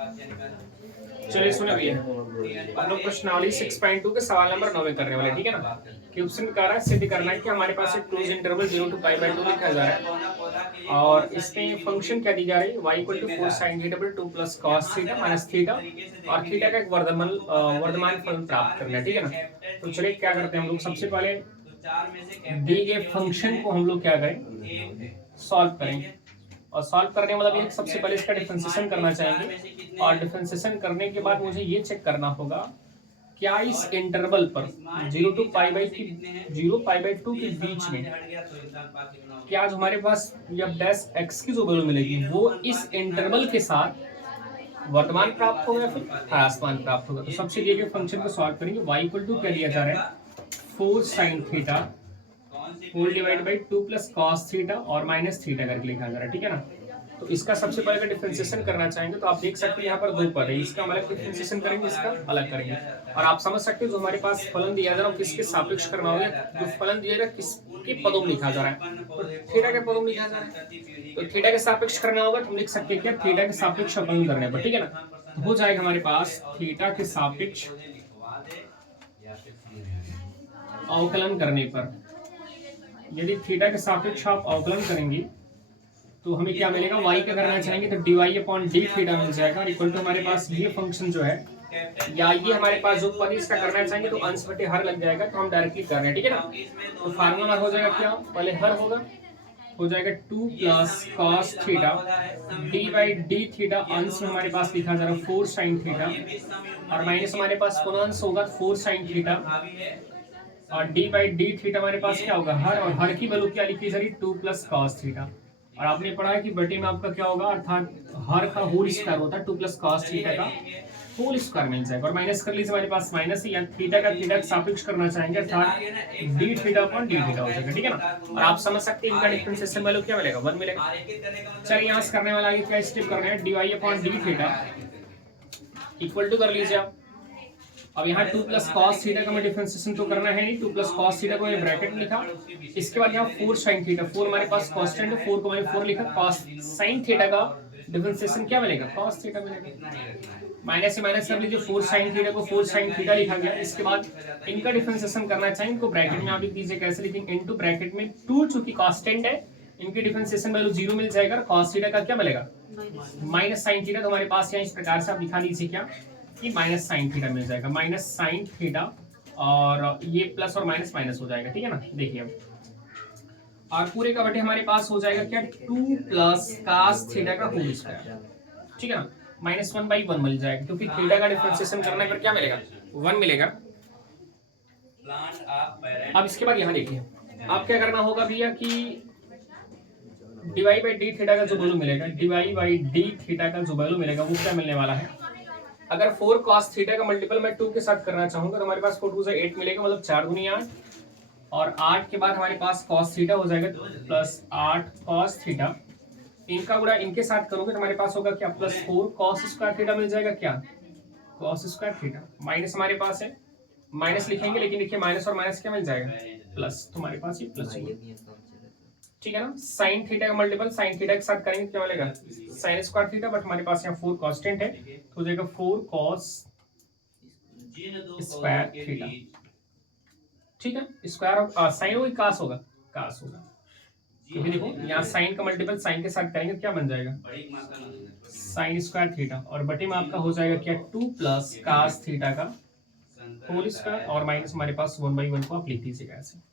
चलिए सुने भैया, हम लोग प्रश्नावली 6.2 के सवाल नंबर 9 में करने वाले, ठीक है ना। क्वेश्चन कह रहा है सिद्ध करना है कि हमारे पास एक क्लोज इंटरवल 0 to π/2 लिखा जा रहा है और इसमें फंक्शन क्या दी जा रही है y = 4 sin θ 2 plus cos θ minus theta और थीटा का एक वर्धमान फलन प्राप्त करना है, ठीक है ना। तो चलिए क्या करते हैं हम लोग, सबसे पहले दिए गए फंक्शन को हम लोग क्या करें, सॉल्व करेंगे। और सॉल्व करने मतलब ये सबसे पहले इसका डिफरेंशिएशन करना चाहेंगे और डिफरेंशिएशन करने के बाद मुझे ये चेक करना होगा क्या इस इंटरवल पर 0 to π/2 के बीच में क्या आज हमारे पास जब डैश x की जो वैल्यू मिलेगी वो इस इंटरवल के साथ वर्तमान प्राप्त होगा या फिर ह्रासमान प्राप्त होगा। तो सबसे दिए गए फंक्शन को सॉल्व करेंगे। y = क्या दिया जा रहा है 4 sin θ whole divide by 2 plus cos theta और माइनस थीटा करके लिखा जा रहा है, ठीक है ना। तो इसका सबसे पहले डिफरेंशिएशन करना चाहेंगे तो आप देख सकते हैं यहाँ पर दो पद है, इसका हम अलग डिफरेंशिएशन करेंगे, इसका अलग करेंगे। और आप समझ सकते हैं जो हमारे पास फलन दिया जा रहा है किसके सापेक्ष करना होगा, जो फलन दिया जा रहा है किसके पदों में लिखा जा रहा है, तो थीटा के पदों में लिखा जा रहा है। तो थीटा के सापेक्ष करना होगा तो हम लिख सकते हैं क्या थीटा के सापेक्ष अवकलन करने पर, ठीक है ना। तो हो जाएगा हमारे पास थीटा के सापेक्ष अवकलन करने पर, यदि थीटा के सापेक्ष आप अवकलन करेंगे तो हमें क्या मिलेगा, y का करना चाहेंगे तो dy/d थीटा मिल जाएगा इक्वल टू हमारे पास ये फंक्शन जो है या ये हमारे पास जो पद इसका करना चाहेंगे तो अंश बटे हर लग जाएगा, तो हम डायरेक्टली कर रहे हैं, ठीक है ना। तो फार्मूला हो जाएगा क्या, पहले हर होगा, हो जाएगा 2 plus cos theta d/d theta, अंश में हमारे पास लिखा जा रहा है 4 sin थीटा और माइनस हमारे पास कौन अंश होगा 4 sin थीटा और d/d थीटा हमारे पास क्या होगा हर, और हर की वैल्यू क्या लिखी जा रही 2 प्लस कॉस थीटा। और आपने पढ़ा है कि बटे में आपका क्या होगा, अर्थात हर का होल स्क्वायर होता है 2 प्लस कॉस थीटा का होल स्क्वायर मिल जाएगा और माइनस कर लीजिए, हमारे पास माइनस है या थीटा का थीटा सापेक्ष करना चाहेंगे अर्थात d theta upon d theta हो जाएगा, ठीक है ना। और आप समझ सकते हैं इनका डिफरेंशिएशन वैल्यू क्या मिलेगा 1 मिलेगा। चलिए यहाँ से करने वाला आगे क्या स्टेप करना है, dy/d थीटा इक्वल टू कर लीजिए आप। अब यहाँ 2 प्लस कॉस थीटा का मैं डिफरेंशिएशन तो करना है नहीं, 2 प्लस कॉस थीटा को मैं ब्रैकेट में लिखा, इसके बाद यहाँ 4 sin थीटा, 4 हमारे पास कांस्टेंट है, 4 को मैंने 4 लिखा, cos sin थीटा का डिफरेंशिएशन क्या मिलेगा cos थीटा मिलेगा, माइनस से माइनस कर लीजिए, 4 sin थीटा को 4 sin थीटा लिखा गया। इसके बाद इनका डिफरेंशिएशन करना चाहिए, इनको ब्रैकेट में आप लिख दीजिए, कैसे लिखेंगे, इनटू ब्रैकेट में 2 चूंकि कांस्टेंट है इनकी डिफरेंशिएशन वैल्यू 0 मिल जाएगा, cos थीटा का क्या मिलेगा माइनस sin थीटा, तो हमारे पास यहाँ इस प्रकार से आप दिखा दीजिए क्या कि माइनस साइन थीटा मिल जाएगा, माइनस साइन थीटा और ये प्लस और माइनस माइनस हो जाएगा, ठीक है ना। देखिए अब और पूरे का बटे हमारे पास हो जाएगा क्या 2 प्लस कास थीटा का होल स्क्वायर, ठीक है ना, -1/1 मिल जाएगा क्योंकि थीटा का डिफरेंशिएशन करने पर क्या मिलेगा 1 मिलेगा। अब इसके बाद यहाँ देखिए आप क्या करना होगा भैया कि dy/d थीटा का जो वैल्यू मिलेगा, dy/d थीटा का जो वैल्यू मिलेगा वो क्या मिलने वाला है, अगर 4 cos थीटा का मल्टीपल मैं 2 के साथ करना चाहूंगा तो हमारे पास 4 2 से 8 मिलेगा, मतलब 4 दूनी 8 और 8 के बाद हमारे पास cos थीटा हो जाएगा प्लस 8 cos थीटा, इनका गुणा इनके साथ करोगे तो हमारे पास होगा क्या प्लस 4 cos स्क्वायर थीटा मिल जाएगा, क्या cos स्क्वायर थीटा, माइनस हमारे पास है, माइनस लिखेंगे लेकिन देखिए माइनस और माइनस क्या मिल जाएगा प्लस, तो हमारे पास ये प्लस होगा, ठीक है ना। साइन थीटा का मल्टीपल साइन थीटा के साथ करेंगे क्या मिलेगा साइन स्क्वायर थीटा, बट हमारे पास यहाँ 4 कांस्टेंट है तो हो जाएगा 4 cos स्क्वायर थीटा, ठीक है। स्क्वायर और साइन होगी कास होगा, कास होगा क्योंकि देखो यहाँ साइन का मल्टीपल साइन के साथ करेंगे क्या बन जाएगा साइन स्क्वायर थीटा और बटे में आपका हो जाएगा क्या 2 प्लस कास थीटा का होल स्क्वायर और माइनस हमारे पास 1/1 को आप लिख दीजिएगा ऐसे।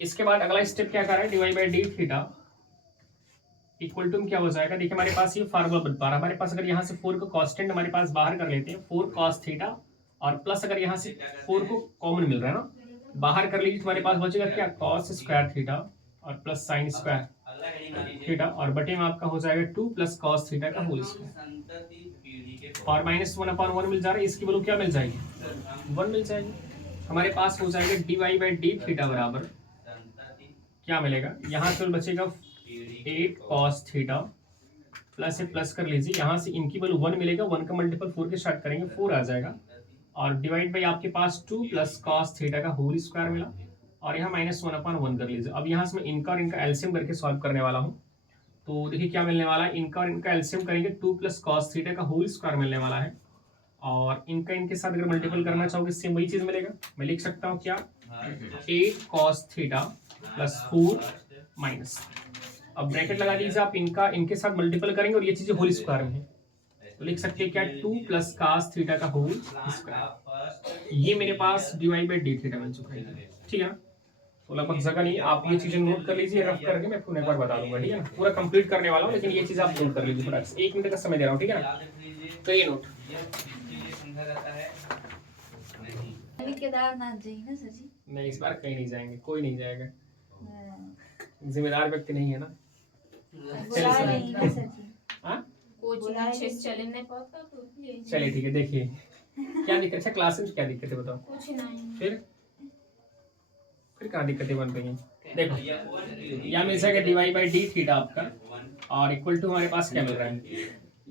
इसके बाद अगला स्टेप क्या कर रहा है dy/d थीटा इक्वल टू क्या हो जाएगा, देखिए हमारे पास ये फार्मूला बन पा रहा है, हमारे पास अगर यहाँ से 4 को कांस्टेंट हमारे पास बाहर कर लेते हैं 4 cos थीटा और प्लस अगर यहाँ से 4 को कॉमन मिल रहा है ना बाहर कर लीजिए, तुम्हारे पास बचेगा क्या cos स्क्वायर थीटा और प्लस साइन स्क्वायर थीटा और बटे में आपका हो जाएगा 2 प्लस cos थीटा का होल स्क्वायर और -1/1 मिल जा रहा है, इसकी वैल्यू क्या मिल जाएगी 1 मिल जाएगी, हमारे पास हो जाएगा dy/d थीटा बराबर क्या मिलेगा, यहाँ से बचेगा 8 cos थीटा प्लस से प्लस कर लीजिए, यहाँ से इनकी वैल्यू 1 मिलेगा, 1 का मल्टीपल 4 के स्टार्ट करेंगे 4 आ जाएगा और डिवाइड बाई आपके पास 2 प्लस cos थीटा का होल स्क्वायर मिला और यहाँ -1/1 कर लीजिए। अब यहाँ से मैं इनका और इनका एलसीएम करके सॉल्व करने वाला हूँ तो देखिए क्या मिलने वाला है, इनका और इनका एलसीएम करेंगे 2 प्लस कॉस थीटा का होल स्क्वायर मिलने वाला है, और इनका इनके साथ अगर मल्टीपल करना चाहोगे सेम वही चीज मिलेगा। मैं लिख सकता हूँ क्या, 8 कॉस थीटा प्लस 4 माइनस, अब ब्रैकेट लगा दीजिए आप, इनका इनके साथ मल्टीपल करेंगे और ये चीजें होल स्क्वायर में है, तो लिख सकते हैं क्या, 2 प्लस कॉस थीटा का होल स्क्वायर। ये मेरे पास डिवाइड बाई डी थीटा बन चुका है, ठीक है ना। तो लगभग जगह नहीं, आप ये चीजें नोट कर लीजिए रफ करके, मैं आपको एक बार बता दूंगा, ठीक है ना। पूरा कंप्लीट करने वाला हूँ, लेकिन ये चीज आप नोट कर लीजिए थोड़ा, 1 मिनट का समय दे रहा हूँ, ठीक है ना। तो ये नोट, केदारनाथ जाएंगे सर जी? नहीं, इस बार कहीं नहीं जाएंगे, कोई नहीं जाएगा, जिम्मेदार व्यक्ति नहीं है ना। चलिए ठीक है, देखिए क्या दिक्कत है क्लास में, क्या दिक्कत है बताओ। कुछ नहीं। फिर कहाँ दिक्कतें बन रही हैं, देखो यहाँ मिल जाएगा डिवाइड बाई डी थीटा आपका, और इक्वल टू हमारे पास क्या मिल रहा है,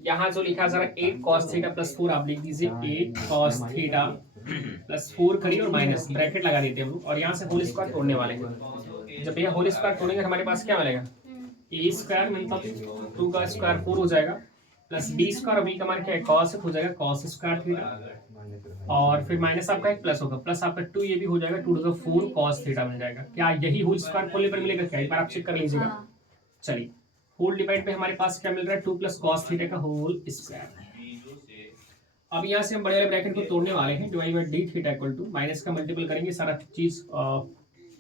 यहाँ जो लिखा जरा 8 cos थीटा प्लस 4 आप लिख दीजिए, 8 cos थीटा प्लस 4 करिए और माइनस ब्रैकेट लगा देते हैं हम लोग, और यहाँ से होल स्क्वायर तोड़ने वाले हैं। जब यह होल स्क्वायर तोड़ेंगे हमारे पास क्या मिलेगा, ए स्क्वायर मतलब 2 का स्क्वायर 4 हो जाएगा, प्लस बी स्क्वायर, बी का मान क्या है cos हो जाएगा, cos स्क्वायर थीटा, और फिर माइनस आपका एक प्लस होगा, प्लस आपका 2 ये भी हो जाएगा, 2 to 4 cos थीटा मिल जाएगा। क्या यही होल स्क्वायर खोलने पर मिलेगा क्या, एक बार आप चेक कर लीजिएगा। चलिए होल डिवाइड पे हमारे पास क्या मिल रहा है, 2 प्लस कॉस थीटा का होल स्क्वायर। अब यहाँ से हम बड़े वाले ब्रैकेट को तोड़ने वाले हैं, divide by d theta equal to, minus का मल्टीपल करेंगे, सारा चीज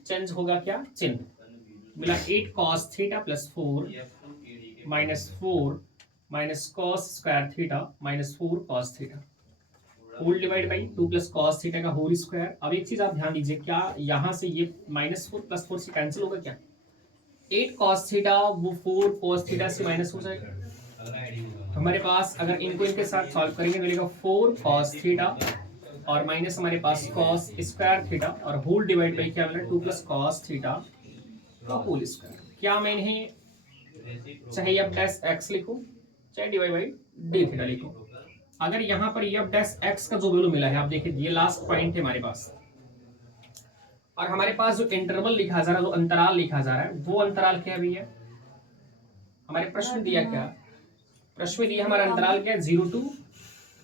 चेंज होगा, क्या चिन्ह मिला, 8 cos theta plus 4 minus 4 minus cos square theta minus 4 cos theta, whole divide by 2 plus cos theta का होल स्क्वायर। अब एक चीज आप ध्यान दीजिए, क्या यहाँ से ये -4 प्लस 4 से कैंसिल होगा क्या, 8 cos थीटा वो 4 cos थीटा से माइनस हो जाएगा, हमारे पास अगर इनको इनके साथ सॉल्व करेंगे मिलेगा 4 cos थीटा और माइनस हमारे पास cos स्क्वायर थीटा, और होल डिवाइड बाई क्या मिला 2 प्लस cos थीटा का होल स्क्वायर। क्या मैं इन्हें चाहे एफ डैश एक्स लिखूं चाहे डिवाइड बाई डी थीटा लिखूं, अगर यहाँ पर एफ डैश एक्स का जो वैल्यू मिला है, आप देखिए ये लास्ट पॉइंट है हमारे पास, और हमारे पास जो इंटरवल लिखा जा रहा है, जो अंतराल लिखा जा रहा है, वो अंतराल क्या भी है, हमारे प्रश्न दिया क्या, प्रश्न में दिया हमारा अंतराल क्या है, 0 to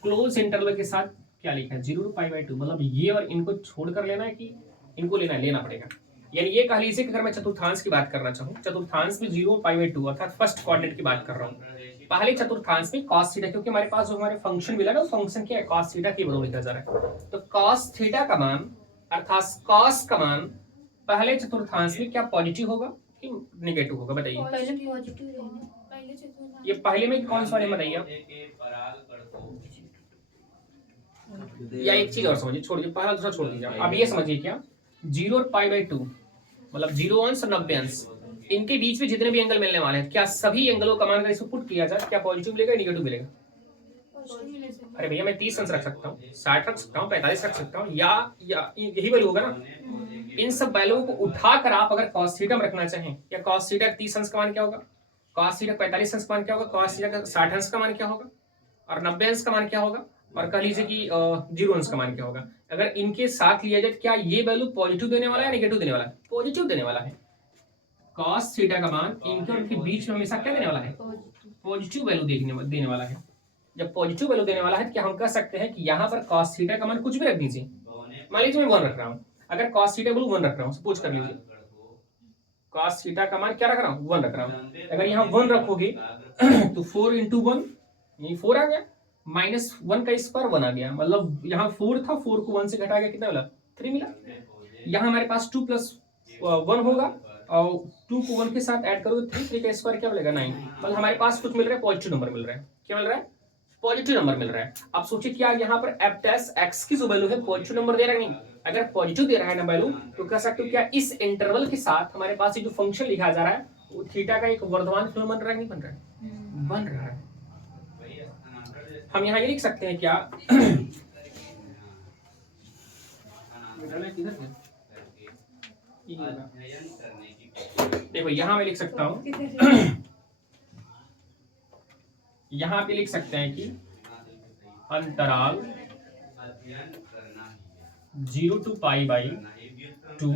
क्लोज इंटरवल के साथ क्या लिखा है, 0 to π/2, मतलब ये और इनको छोड़कर लेना है कि इनको लेना पड़ेगा। यानी ये कह लीजिए कि अगर मैं चतुर्थांश की बात करना चाहूँ, चतुर्थांश में 0 और π/2 अर्थात फर्स्ट क्वाड्रेंट की बात कर रहा हूँ, पहले चतुर्थांश में cos थीटा, क्योंकि हमारे पास जो हमारे फंक्शन मिला ना, फंक्शन क्या है, cos थीटा की बदौलत लिखा जा रहा है, तो cos थीटा का मान अर्थात cos का मान पहले चतुर्थांश में क्या पॉजिटिव होगा कि नेगेटिव होगा, बताइए। पहले पॉजिटिव रहेगा, पहले चतुर्थांश। ये पहले में कौन सा वाले बताइए आप, या एक चीज और समझिए, छोड़िए पहला दूसरा छोड़ दीजिए, अब ये समझिए क्या 0 और π/2 मतलब 0 अंश और 90 अंश, इनके बीच में जितने भी एंगल मिलने वाले हैं, क्या सभी एंगलों का मान अगर इसको पुट किया जाए क्या पॉजिटिव मिलेगा नेगेटिव मिलेगा, अरे भैया मैं 30 अंश रख सकता हूँ, 60 रख सकता हूँ, 45 रख सकता हूँ, या यही वैल्यू होगा ना। इन सब वैल्यूओं को उठाकर आप अगर cos थीटा में रखना चाहें, या cos थीटा 30 अंश का मान क्या होगा, cos थीटा 45 अंश का मान क्या होगा, cos थीटा का 60 अंश का मान क्या होगा, और 90 अंश का मान क्या होगा, और कह लीजिए कि 0 अंश का मान क्या होगा। अगर इनके साथ लिया जाए क्या ये वैल्यू पॉजिटिव देने वाला है नेगेटिव देने वाला है, पॉजिटिव देने वाला है। cos थीटा का मान इनके और इनके बीच में हमेशा क्या देने वाला है, पॉजिटिव वैल्यू देने वाला है। जब पॉजिटिव वैल्यू देने वाला है तो क्या हम कह सकते हैं कि यहाँ पर cos थीटा का मान कुछ भी रख दीजिए, मान लीजिए मैं 1 रख रहा हूँ, अगर cos थीटा वैल्यू 1 रख रहा हूँ, सपोज कर लीजिए cos थीटा का मान क्या रख रहा हूँ, 1 रख रहा हूँ, अगर यहाँ 1 रखोगे तो 4 into 1 यही 4 आ गया, -1 का स्क्वायर 1 आ गया, मतलब यहाँ 4 था, 4 को 1 से घटा गया, कितना मिला 3 मिला। यहाँ हमारे पास 2 + 1 होगा, और 2 को 1 के साथ ऐड करोगे 3 का स्क्वायर क्या मिलेगा 9, मतलब हमारे पास कुछ मिल रहा है पॉजिटिव नंबर मिल रहा है, क्या मिल रहा है पॉजिटिव नंबर मिल रहा है। अब सोचिए क्या यहाँ पर f डैश x की जो वैल्यू है पॉजिटिव नंबर दे रहा है नहीं, अगर पॉजिटिव दे रहा है ना वैल्यू, तो कह सकते हो क्या इस इंटरवल के साथ हमारे पास ये जो फंक्शन लिखा जा रहा है वो थीटा का एक वर्धमान फलन बन रहा है, नहीं बन रहा है, बन रहा है। हम यहाँ ये लिख सकते हैं क्या देखो यहाँ मैं लिख सकता हूँ यहाँ पे लिख सकते हैं कि अंतराल 0 to π/2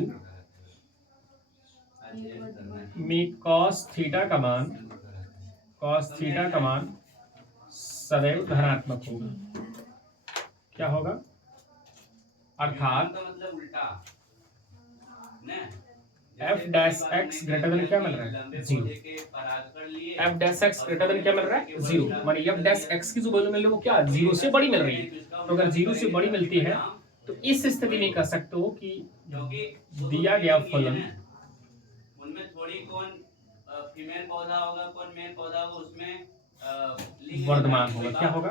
में cos थीटा का मान कॉस थीटा का मान सदैव धनात्मक होगा। क्या होगा? अर्थात मतलब उल्टा F dash x greater than क्या मिल रहा है? Zero. F dash x greater than क्या मिल रहा है? जीरो। माने एफ डैश एक्स की जो वैल्यू मिल रही है वो क्या? जीरो से बड़ी मिल रही है। तो अगर जीरो से बड़ी मिलती है तो इस स्थिति में कह सकते हो कि दिया गया फलन उनमें थोड़ी कौन फीमेल पौधा होगा, कौन मेल पौधा होगा, उसमें वर्धमान होगा। क्या होगा?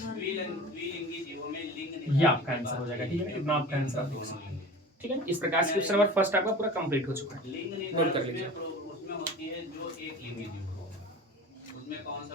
द्विलिंगी जीवों में लिंग ये आपका आंसर हो जाएगा। ठीक है ना, इतना आपका आंसर आप देख सकते हैं। ठीक है, इस प्रकार से क्वेश्चन नंबर फर्स्ट आपका पूरा कंप्लीट हो चुका है। लिंग नोट कर लीजिए। उसमें होती है जो एक लिंगी जीव होगा, उसमें कौन सा